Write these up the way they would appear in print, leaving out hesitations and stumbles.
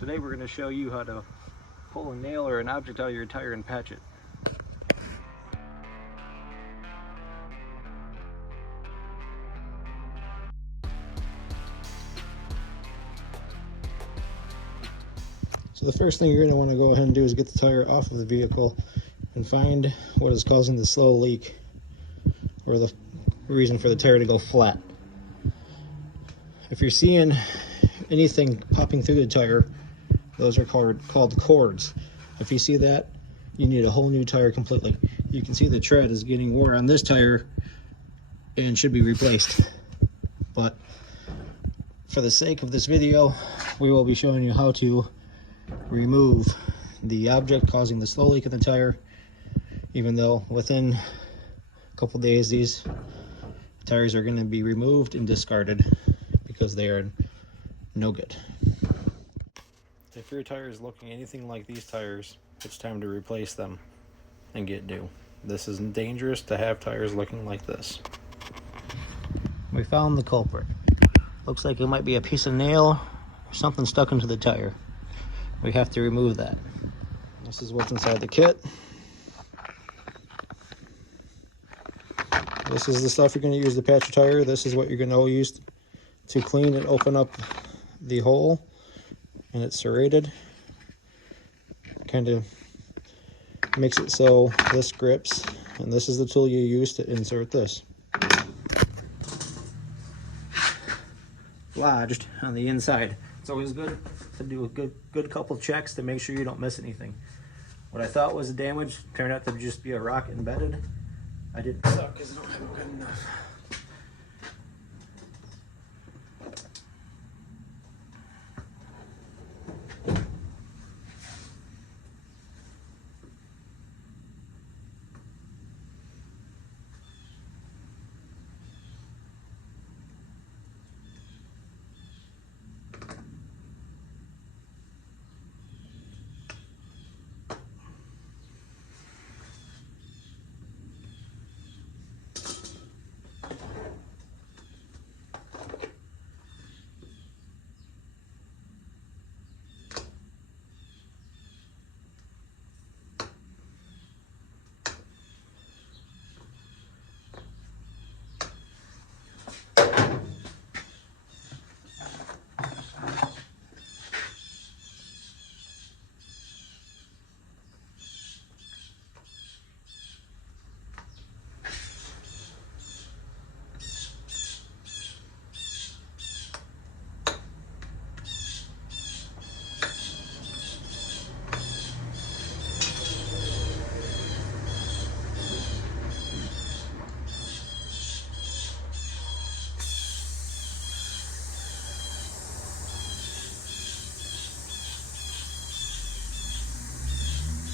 Today we're going to show you how to pull a nail or an object out of your tire and patch it. So the first thing you're going to want to go ahead and do is get the tire off of the vehicle and find what is causing the slow leak or the reason for the tire to go flat. If you're seeing anything popping through the tire, those are called cords. If you see that, you need a whole new tire completely. You can see the tread is getting wore on this tire and should be replaced. But for the sake of this video, we will be showing you how to remove the object causing the slow leak in the tire, even though within a couple days these tires are going to be removed and discarded because they are no good. If your tire is looking anything like these tires, it's time to replace them and get new. This is dangerous to have tires looking like this. We found the culprit. Looks like it might be a piece of nail or something stuck into the tire. We have to remove that. This is what's inside the kit. This is the stuff you're going to use to patch your tire. This is what you're going to use to clean and open up the hole, and it's serrated. Kind of makes it so this grips, and this is the tool you use to insert this. Lodged on the inside. It's always good to do a good couple checks to make sure you don't miss anything. What I thought was damage turned out to just be a rock embedded. I didn't suck because I don't have it good enough.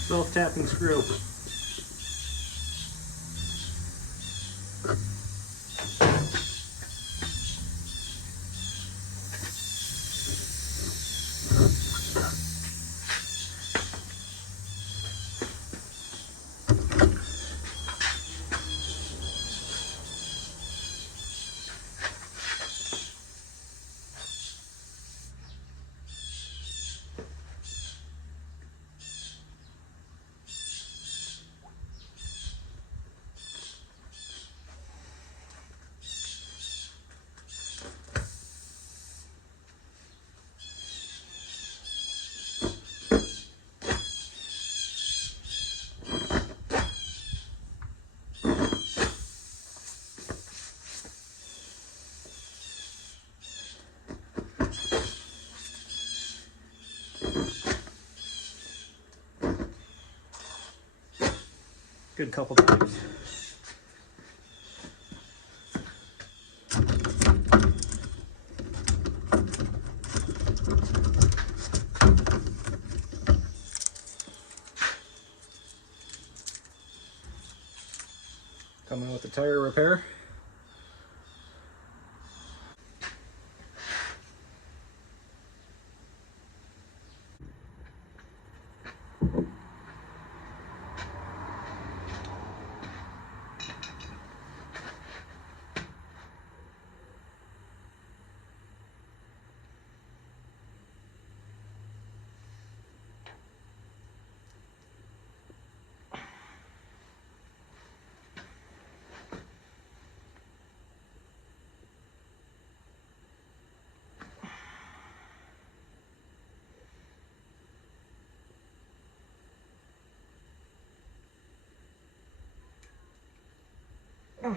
Self-tapping screw. Good couple times. Coming with the tire repair. So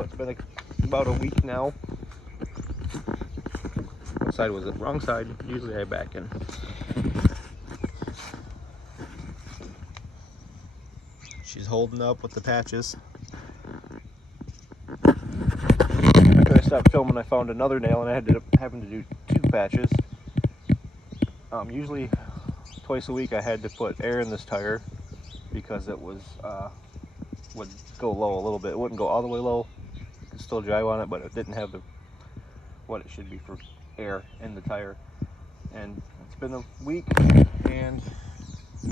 it's been about a week now. What side was it? Wrong side. Usually I back in. She's holding up with the patches. After I stopped filming, I found another nail and I had to having to do 2 patches. Usually twice a week I had to put air in this tire because it was would go low a little bit. It wouldn't go all the way low. You could still drive on it, but it didn't have the what it should be for air in the tire. And it's been a week and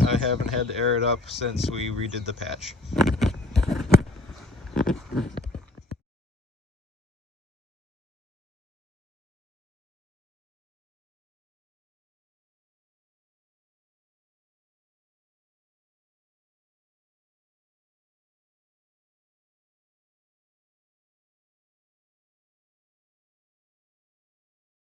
I haven't had to air it up since we redid the patch.